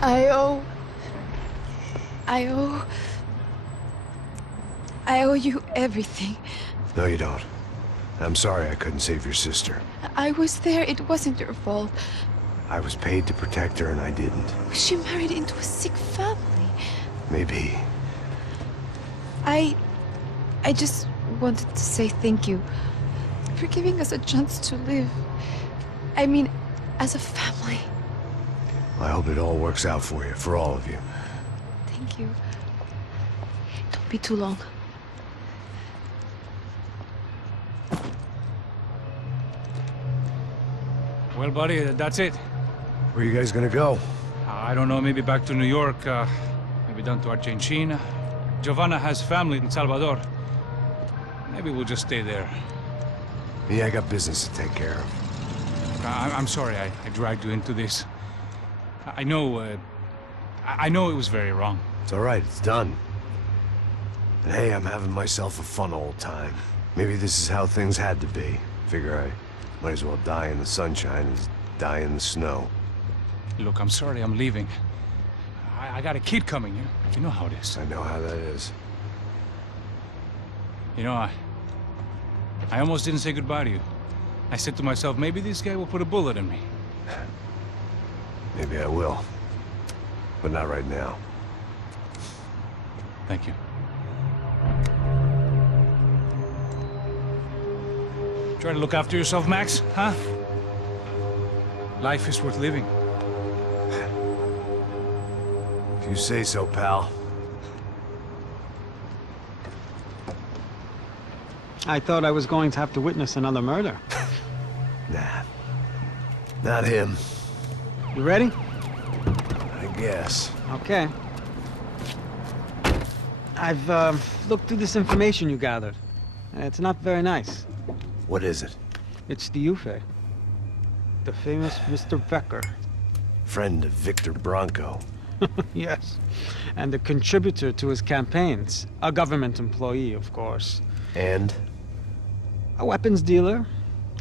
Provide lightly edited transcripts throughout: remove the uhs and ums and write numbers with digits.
I owe you everything. No, you don't. I'm sorry I couldn't save your sister. I was there. It wasn't your fault. I was paid to protect her and I didn't. She married into a sick family. Maybe. I just wanted to say thank you for giving us a chance to live. I mean, as a family. I hope it all works out for you, for all of you. Thank you. Don't be too long. Well, buddy, that's it. Where are you guys gonna go? I don't know, maybe back to New York, maybe down to Argentina. Giovanna has family in Salvador. Maybe we'll just stay there. Me, I got business to take care of. I'm sorry I dragged you into this. I know it was very wrong. It's all right, it's done. And hey, I'm having myself a fun old time. Maybe this is how things had to be. Figure I might as well die in the sunshine as die in the snow. Look, I'm sorry I'm leaving. I got a kid coming, you know how it is. I know how that is. You know, I almost didn't say goodbye to you. I said to myself, maybe this guy will put a bullet in me. Maybe I will. But not right now. Thank you. Try to look after yourself, Max, huh? Life is worth living. If you say so, pal. I thought I was going to have to witness another murder. Nah. Not him. You ready? I guess. Okay. I've looked through this information you gathered. It's not very nice. What is it? It's the Ufe. The famous Mr. Becker. Friend of Victor Bronco. Yes. And a contributor to his campaigns. A government employee, of course. And? A weapons dealer.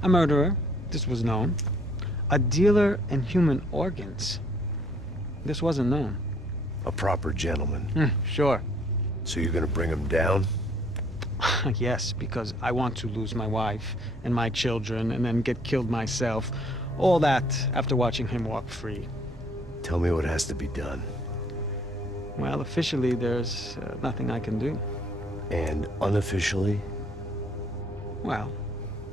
A murderer. This was known. A dealer in human organs. This wasn't known. A proper gentleman. Sure. So you're gonna bring him down? Yes, because I want to lose my wife and my children and then get killed myself. All that after watching him walk free. Tell me what has to be done. Well, officially, there's nothing I can do. And unofficially? Well,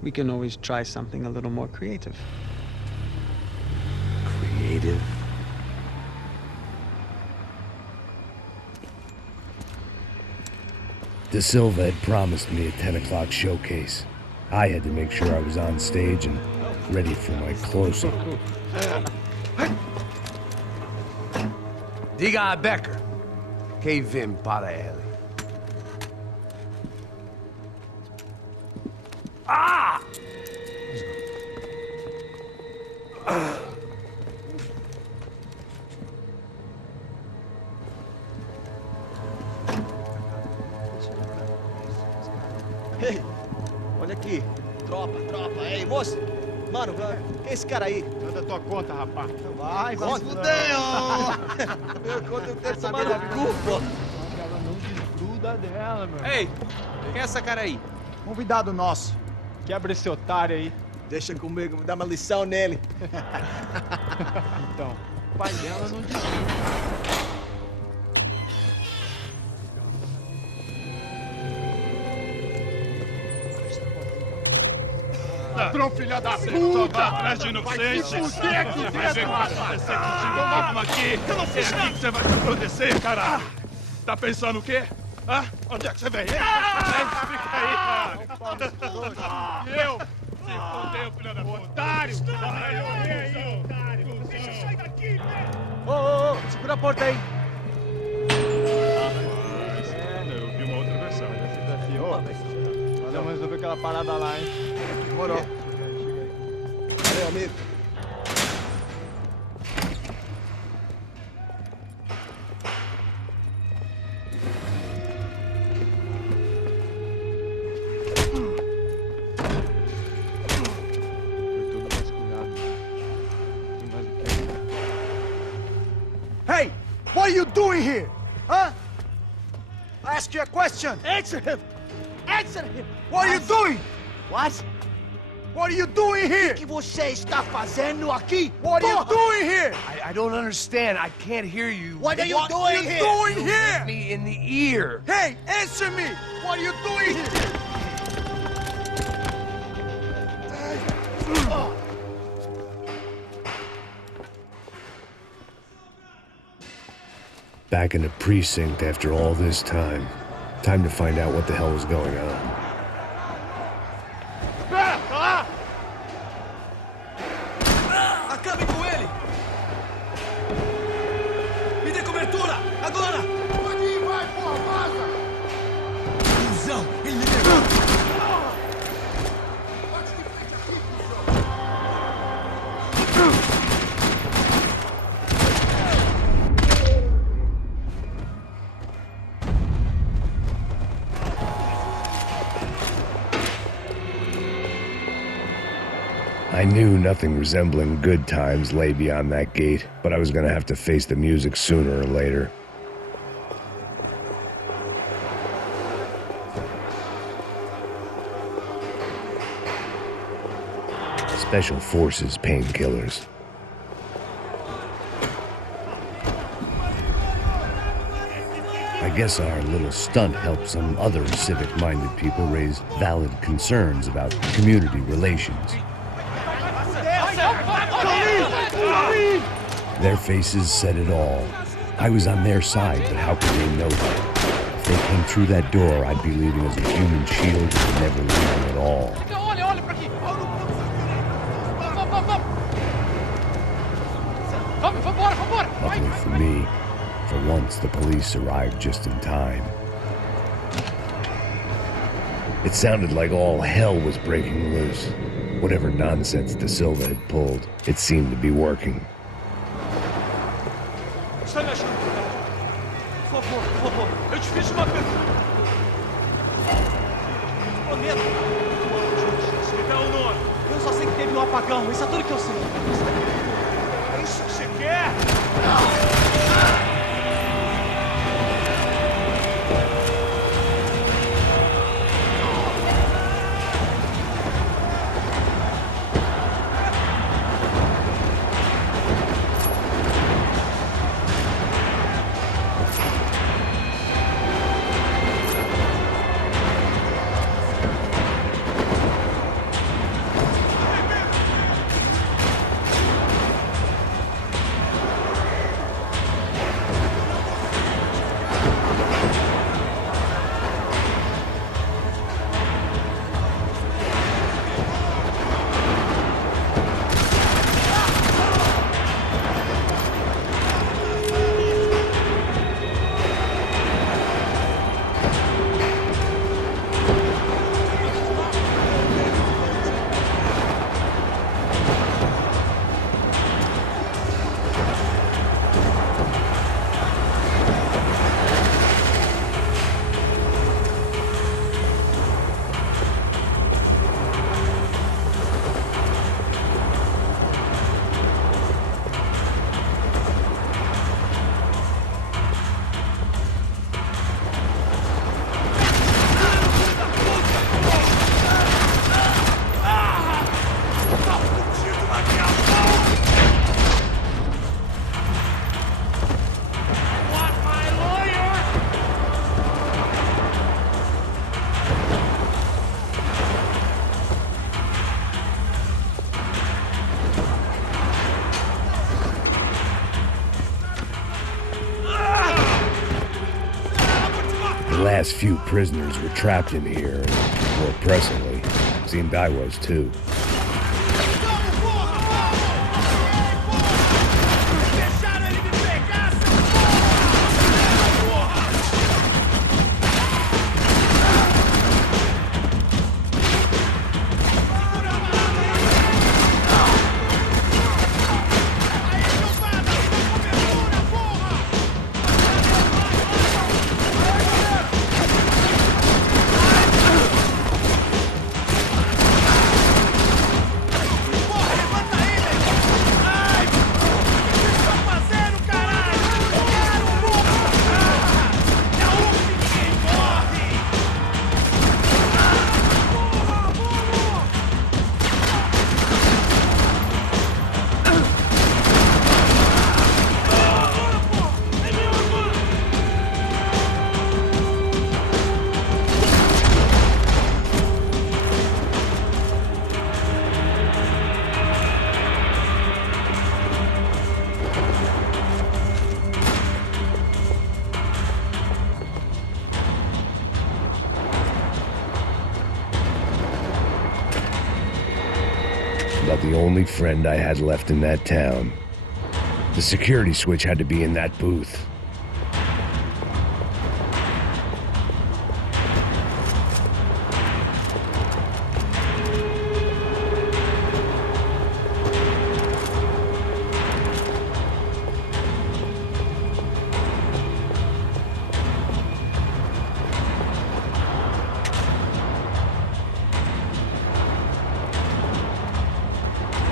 we can always try something a little more creative. Creative? De Silva had promised me a 10 o'clock showcase. I had to make sure I was on stage and ready for my close-up. Diga a Becker. Que vim para ele. Ah! Ei, olha aqui. Tropa. Ei, moço. Mano, quem é esse cara aí? Manda tua conta, rapaz. Vai se fudeu! Meu conta eu quero saber da culpa. Ela não desgruda dela, meu. Ei, quem é essa cara aí? Convidado nosso. Quebra esse otário aí. Deixa comigo, vou dar uma lição nele. Então, o pai dela não desgruda. Ladrão, filha da puta! Atrás de inocente! Vai ver o que vai acontecer contigo mesmo aqui! É aqui que você vai se proteger, caralho! Tá pensando o quê? Hã? Onde é que você vem? Fica aí, cara! Eu? Se fodeu, filha da puta! Otário! Vai morrer aí, otário! Deixa eu sair daqui, velho! Ô, segura a porta aí! Eu vi uma outra versão. Desafiou? Vamos resolver aquela parada lá, hein? Demorou. Valeu, amigo. What are you doing here? Huh? I ask you a question. Answer him! Answer him! What are you doing? What? What are you doing here? O que você está fazendo aqui? What are you doing here? I don't understand. I can't hear you. What are you doing here? What are you doing here? Hit me in the ear. Hey, answer me! What are you doing here? Back in the precinct after all this time. Time to find out what the hell was going on. Acabe com ele! Me dê cobertura! Agora! Pode ir, vai, porra, vaza! Cusão! Ele me pegou! Bate de frente aqui, cuzão! I knew nothing resembling good times lay beyond that gate, but I was gonna have to face the music sooner or later. Special Forces painkillers. I guess our little stunt helped some other civic-minded people raise valid concerns about community relations. Their faces said it all. I was on their side, but how could they know that? If they came through that door, I'd be leaving as a human shield and never leaving at all. Luckily for me, for once the police arrived just in time. It sounded like all hell was breaking loose. Whatever nonsense De Silva had pulled, it seemed to be working. Está me ajudando, por favor. Eu te fiz uma pergunta. Prometo. Me dá o nome. Eu só sei que teve um apagão. Isso é tudo que eu sei. É isso que você quer? The last few prisoners were trapped in here, and more pressingly, seemed I was too. the only friend I had left in that town. The security switch had to be in that booth.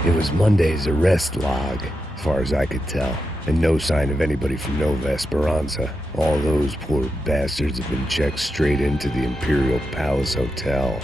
It was Monday's arrest log, as far as I could tell, and no sign of anybody from Nova Esperanza. All those poor bastards have been checked straight into the Imperial Palace Hotel.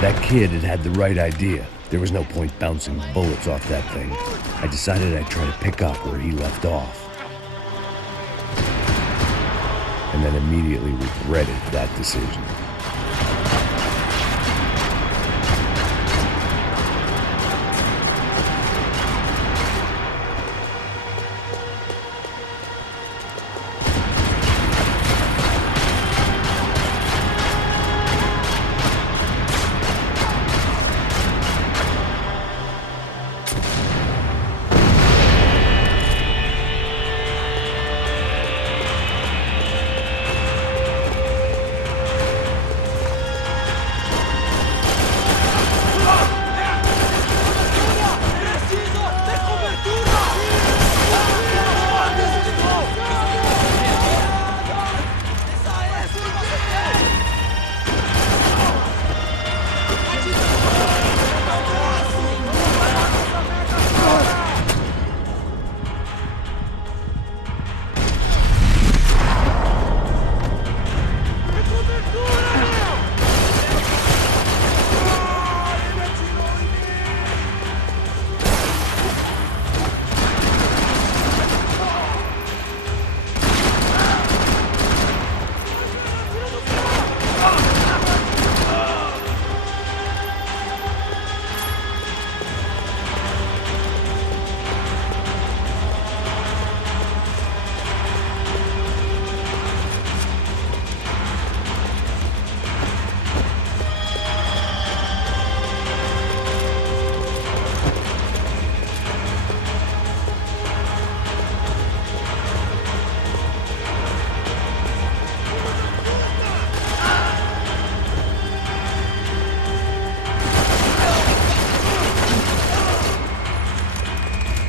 That kid had the right idea. There was no point bouncing bullets off that thing. I decided I'd try to pick up where he left off. And then immediately regretted that decision.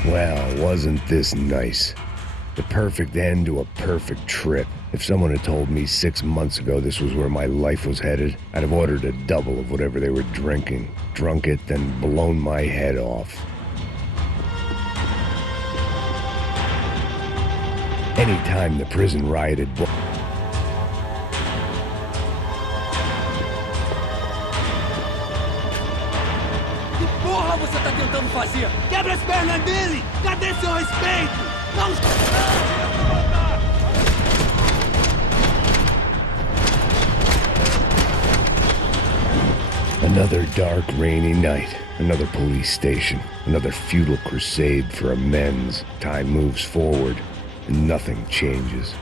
Well, wasn't this nice? The perfect end to a perfect trip. If someone had told me 6 months ago this was where my life was headed, I'd have ordered a double of whatever they were drinking, drunk it, then blown my head off. Anytime the prison riot had... Que porra você tá tentando fazer? Quebra as pernas dele! Cadê seu respeito? Não... Another dark, rainy night. Another police station. Another futile crusade for amends. Time moves forward, and nothing changes.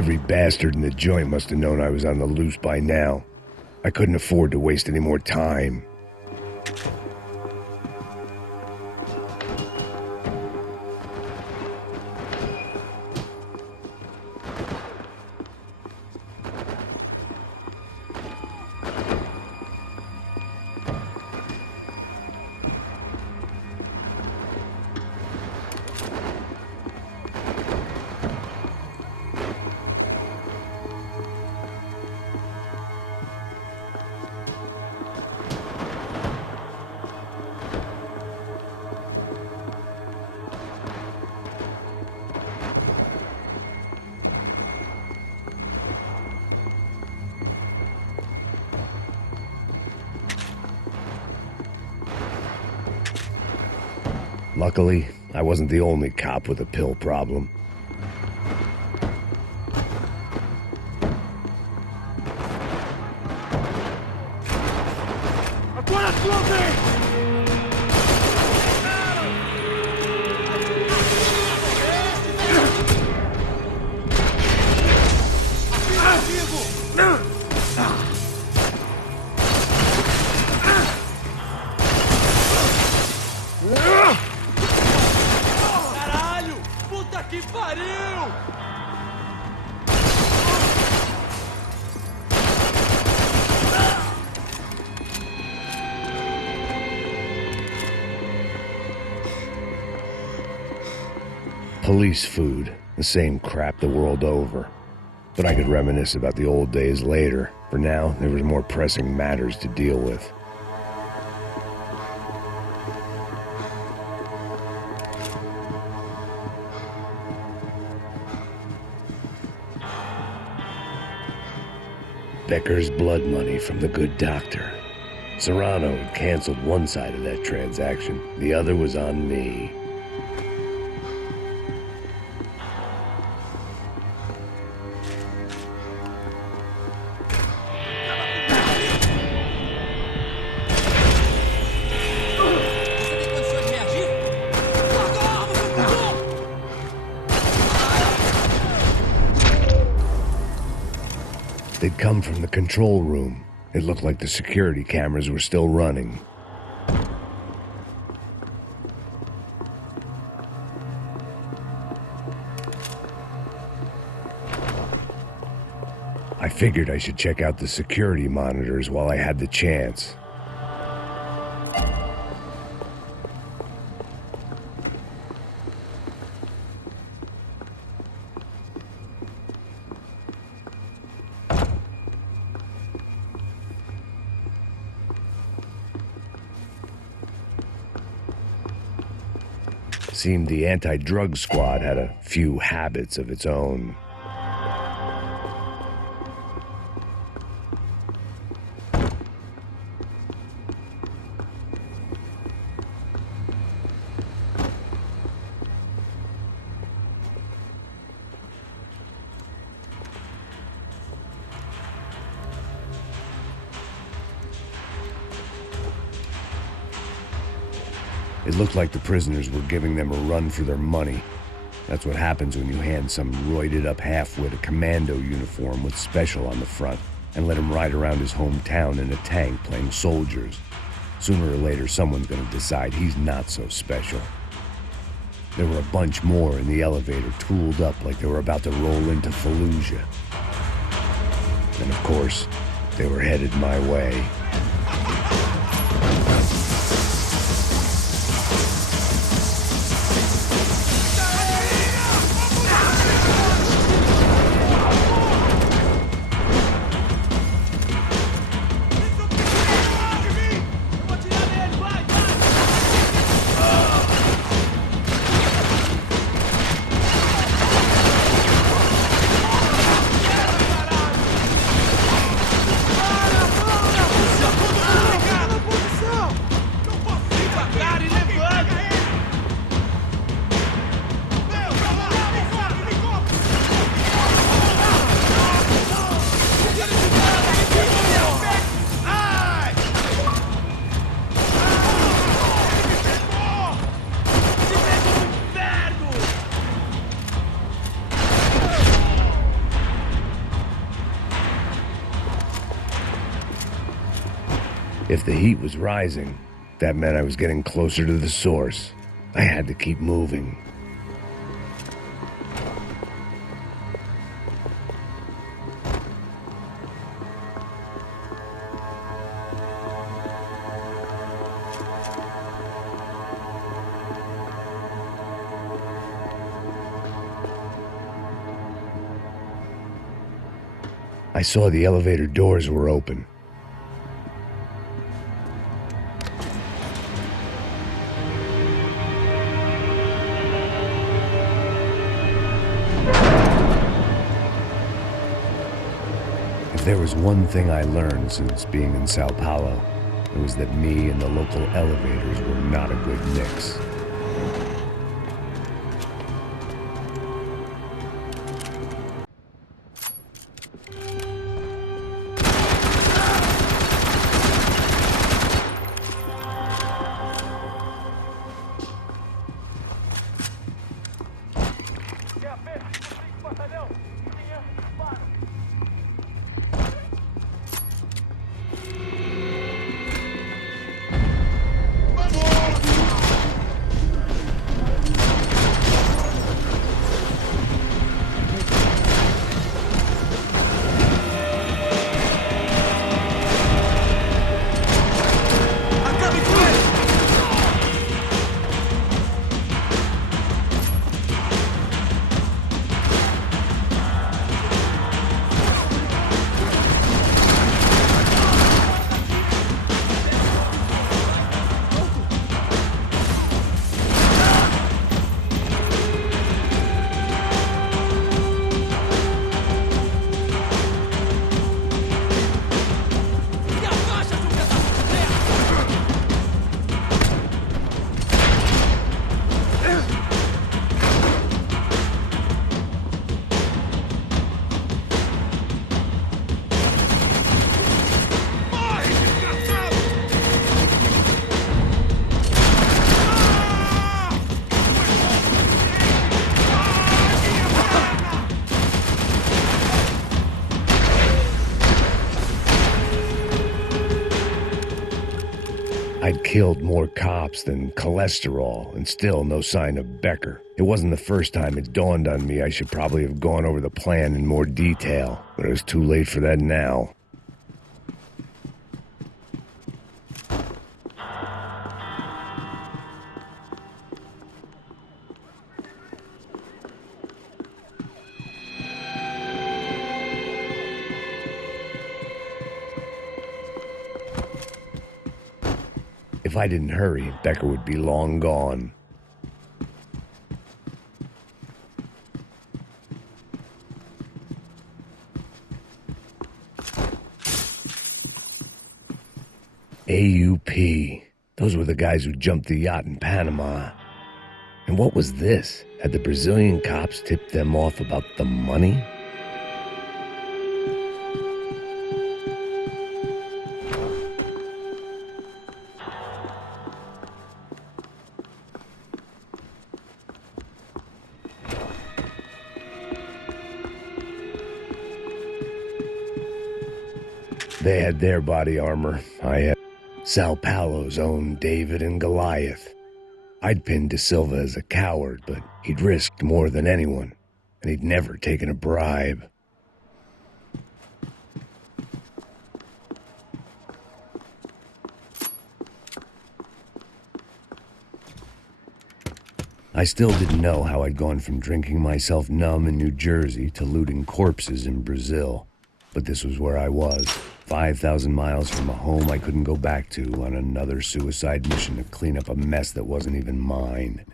Every bastard in the joint must have known I was on the loose by now. I couldn't afford to waste any more time. Luckily, I wasn't the only cop with a pill problem. Caralho! Puta que pariu! Police food, the same crap the world over. But I could reminisce about the old days later. For now, there was more pressing matters to deal with. Becker's blood money from the good doctor. Serrano had canceled one side of that transaction. The other was on me. Você tem condições de reagir? Larga a arma, seu cuzão! They'd come from the control room. It looked like the security cameras were still running. I figured I should check out the security monitors while I had the chance. Seemed the anti-drug squad had a few habits of its own. It looked like the prisoners were giving them a run for their money. That's what happens when you hand some roided-up halfwit a commando uniform with special on the front and let him ride around his hometown in a tank playing soldiers. Sooner or later, someone's gonna decide he's not so special. There were a bunch more in the elevator, tooled up like they were about to roll into Fallujah. And of course, they were headed my way. If the heat was rising, that meant I was getting closer to the source. I had to keep moving. I saw the elevator doors were open. If there was one thing I learned since being in Sao Paulo, it was that me and the local elevators were not a good mix. I'd killed more cops than cholesterol, and still no sign of Becker. It wasn't the first time it dawned on me I should probably have gone over the plan in more detail, but it was too late for that now. If I didn't hurry, Becker would be long gone. AUP. Those were the guys who jumped the yacht in Panama. And what was this? Had the Brazilian cops tipped them off about the money? They had their body armor. I had Sao Paulo's own David and Goliath. I'd pinned De Silva as a coward, but he'd risked more than anyone, and he'd never taken a bribe. I still didn't know how I'd gone from drinking myself numb in New Jersey to looting corpses in Brazil, but this was where I was. 5,000 miles from a home I couldn't go back to on another suicide mission to clean up a mess that wasn't even mine.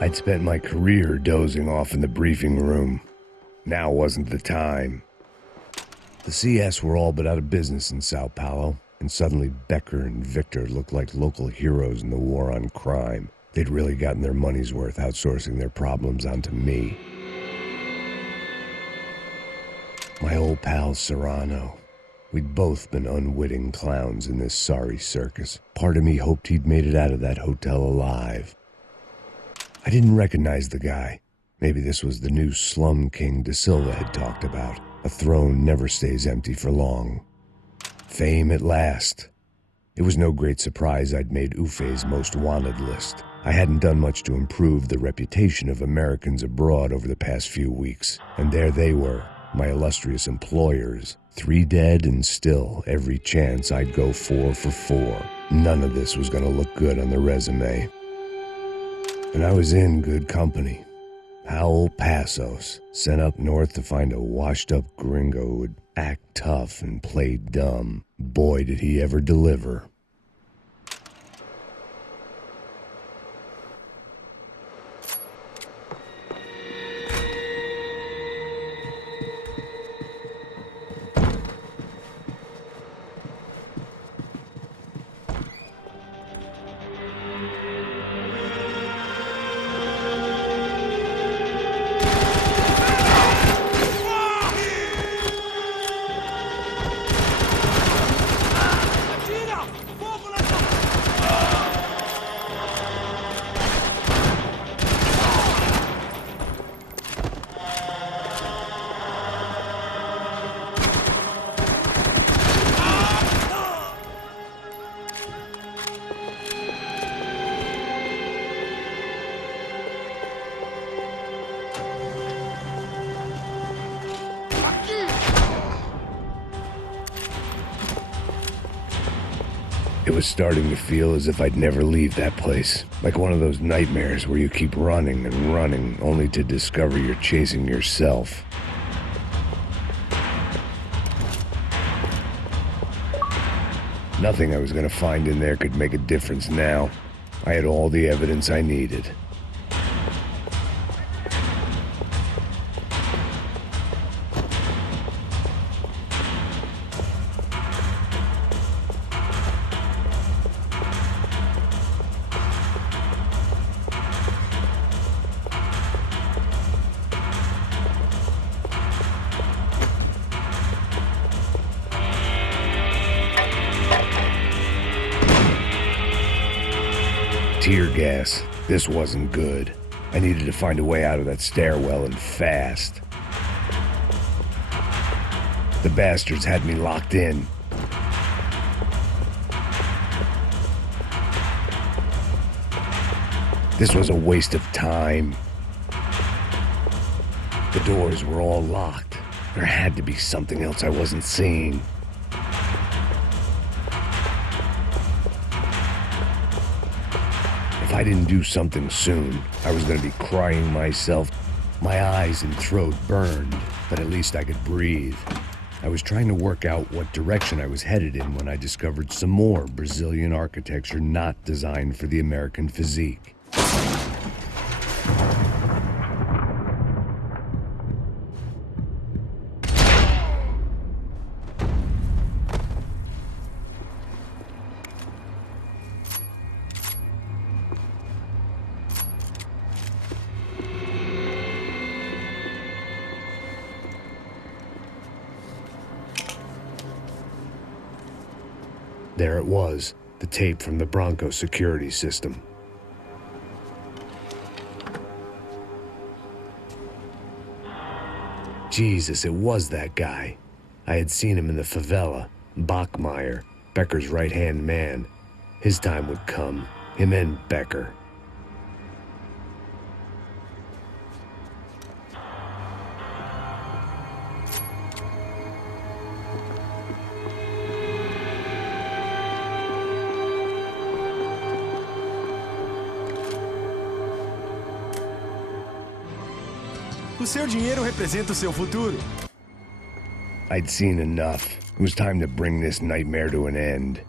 I'd spent my career dozing off in the briefing room. Now wasn't the time. The CS were all but out of business in Sao Paulo, and suddenly Becker and Victor looked like local heroes in the war on crime. They'd really gotten their money's worth outsourcing their problems onto me. My old pal Serrano. We'd both been unwitting clowns in this sorry circus. Part of me hoped he'd made it out of that hotel alive. I didn't recognize the guy. Maybe this was the new slum king De Silva had talked about. A throne never stays empty for long. Fame at last. It was no great surprise I'd made Ufe's most wanted list. I hadn't done much to improve the reputation of Americans abroad over the past few weeks, and there they were, my illustrious employers. 3 dead and still every chance I'd go 4 for 4. None of this was going to look good on the resume. And I was in good company. Howell Passos, sent up north to find a washed-up gringo who would act tough and play dumb. Boy, did he ever deliver. It was starting to feel as if I'd never leave that place. Like one of those nightmares where you keep running and running, only to discover you're chasing yourself. Nothing I was going to find in there could make a difference now. I had all the evidence I needed. Tear gas. This wasn't good. I needed to find a way out of that stairwell and fast. The bastards had me locked in. This was a waste of time. The doors were all locked. There had to be something else I wasn't seeing. If I didn't do something soon, I was going to be crying myself. My eyes and throat burned, but at least I could breathe. I was trying to work out what direction I was headed in when I discovered some more Brazilian architecture not designed for the American physique. There it was, the tape from the Bronco security system. Jesus, it was that guy. I had seen him in the favela, Bachmeyer, Becker's right-hand man. His time would come, him and Becker. O seu dinheiro representa o seu futuro. I'd seen enough. It was time to bring this nightmare to an end.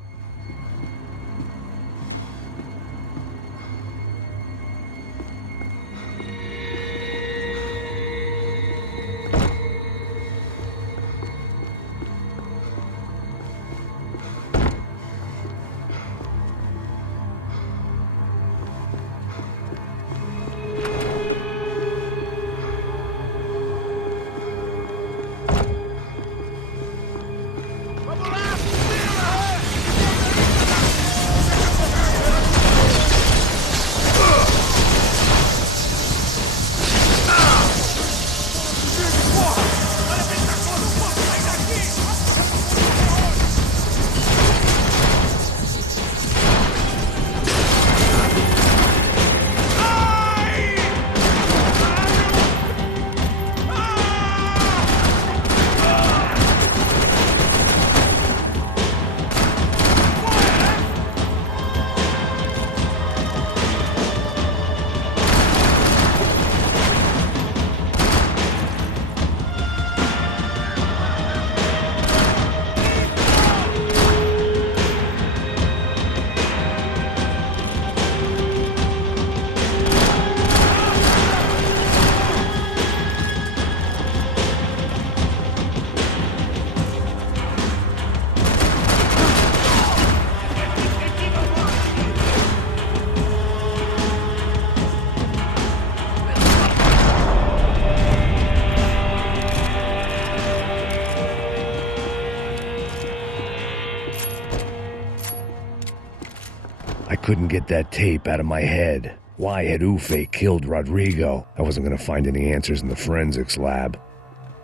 couldn't get that tape out of my head. Why had Ufe killed Rodrigo? I wasn't going to find any answers in the forensics lab.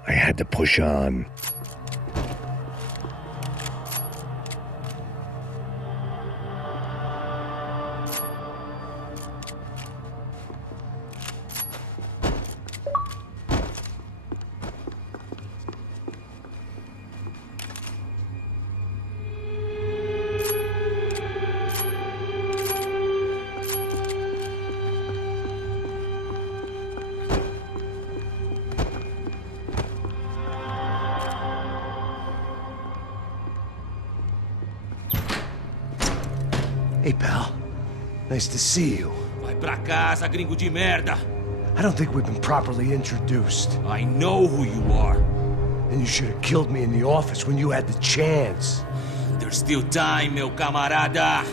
I had to push on. Hey, pal. Nice to see you. Vai pra casa, gringo de merda! I don't think we've been properly introduced. I know who you are. And you should have killed me in the office when you had the chance. There's still time, meu camarada!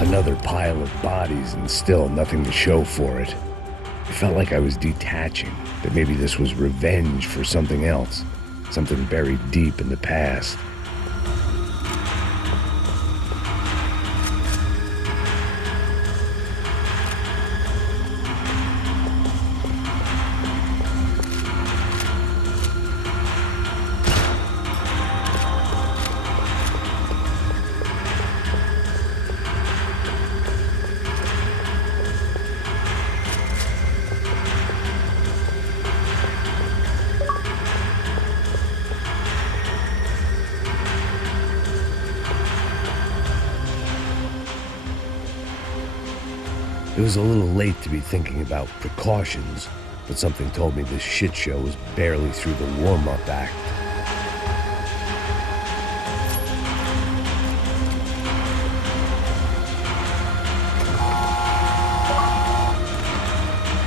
Another pile of bodies and still nothing to show for it. It felt like I was detaching, that maybe this was revenge for something else, something buried deep in the past. It was a little late to be thinking about precautions, but something told me this shit show was barely through the warm-up act.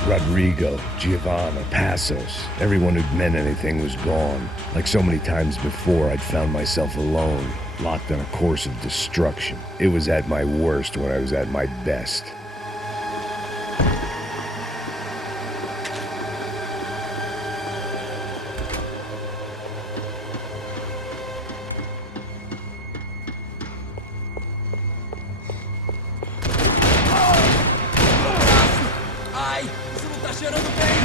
Rodrigo, Giovanna, Passos, everyone who'd meant anything was gone. Like so many times before, I'd found myself alone, locked on a course of destruction. It was at my worst when I was at my best. Ai, isso não tá cheirando bem!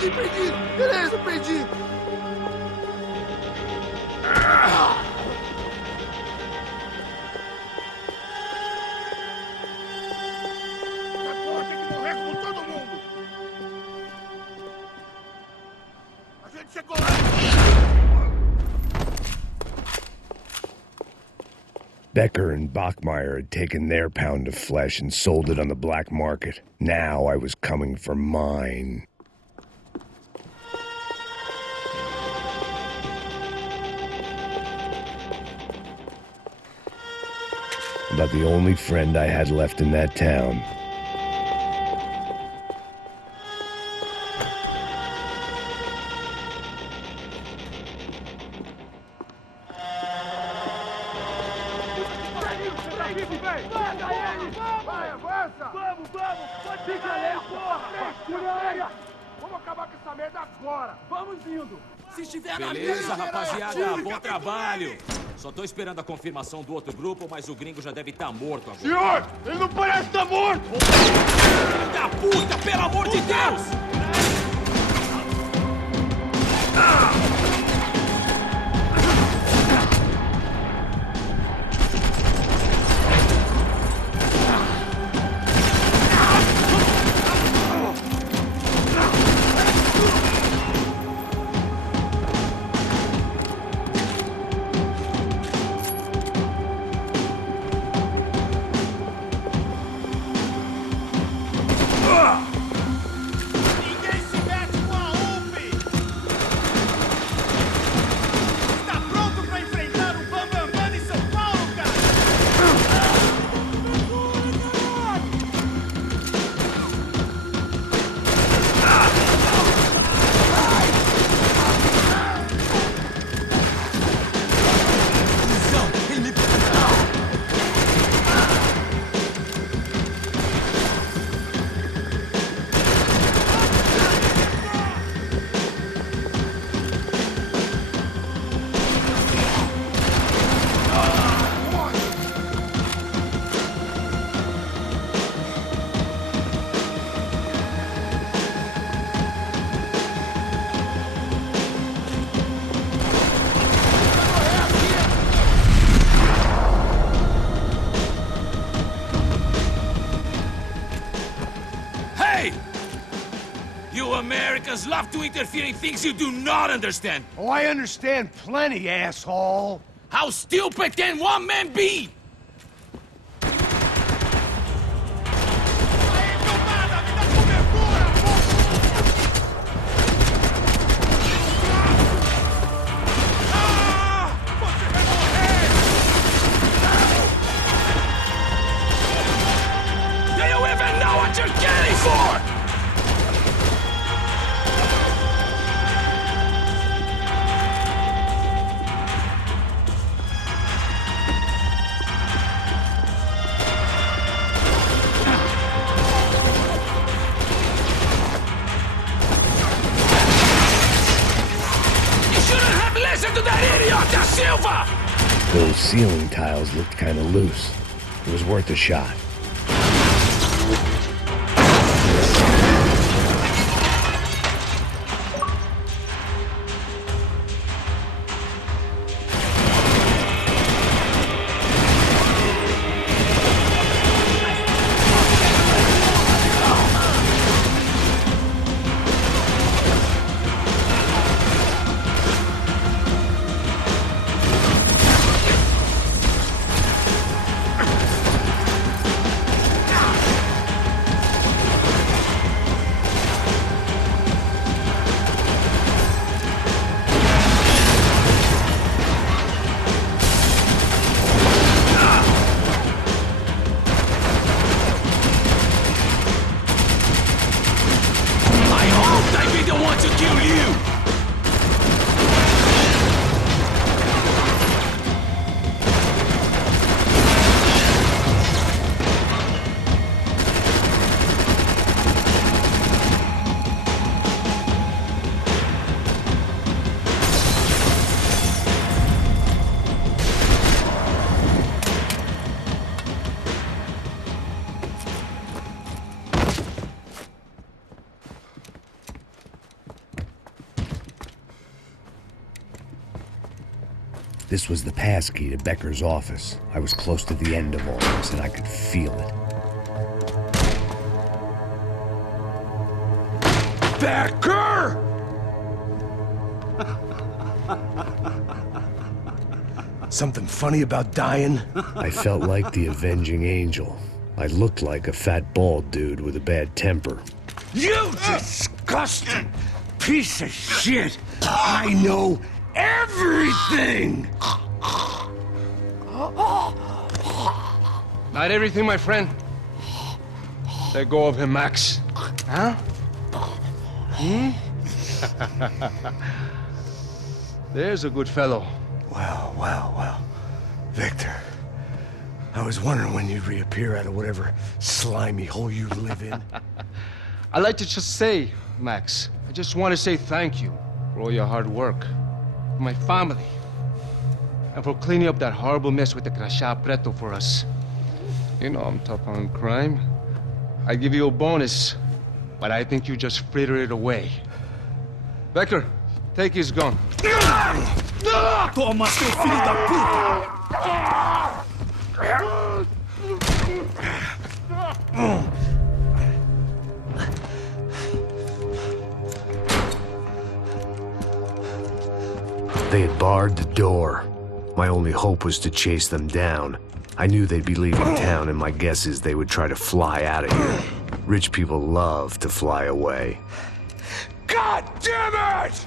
Perdi! Beleza, perdi! Porra, tem que morrer com todo mundo! A gente chegou lá! Becker and Bachmeyer had taken their pound of flesh and sold it on the black market. Now I was coming for mine. About the only friend I had left in that town. Beleza, rapaziada, bom trabalho. Só tô esperando a confirmação do outro grupo, mas o gringo já deve estar morto agora. Senhor, ele não parece estar morto! Filho da puta, pelo amor de Deus! Ninguém se mete com a UP! Está pronto para enfrentar o Bambambam em São Paulo, cara? Hey! You Americans love to interfere in things you do not understand. Oh, I understand plenty, asshole. How stupid can one man be? Aí, tomada, me dá cobertura! Ah! Você vai morrer! Do you even know what you're getting for? You shouldn't have listened to that idiot, Da Silva! Those ceiling tiles looked kind of loose. It was worth a shot. This was the passkey to Becker's office. I was close to the end of all this, and I could feel it. Becker! Something funny about dying? I felt like the avenging angel. I looked like a fat bald dude with a bad temper. You disgusting piece of shit! I know everything! Not everything, my friend. Let go of him, Max. Huh? There's a good fellow. Well. Victor, I was wondering when you'd reappear out of whatever slimy hole you live in. I'd like to just say, Max, I just want to say thank you for all your hard work, for my family, and for cleaning up that horrible mess with the Crachá Preto for us. You know I'm tough on crime. I give you a bonus, but I think you just frittered it away. Becker, take his gun. Toma, seu filho da puta! They had barred the door. My only hope was to chase them down. I knew they'd be leaving town, and my guess is they would try to fly out of here. Rich people love to fly away. God damn it!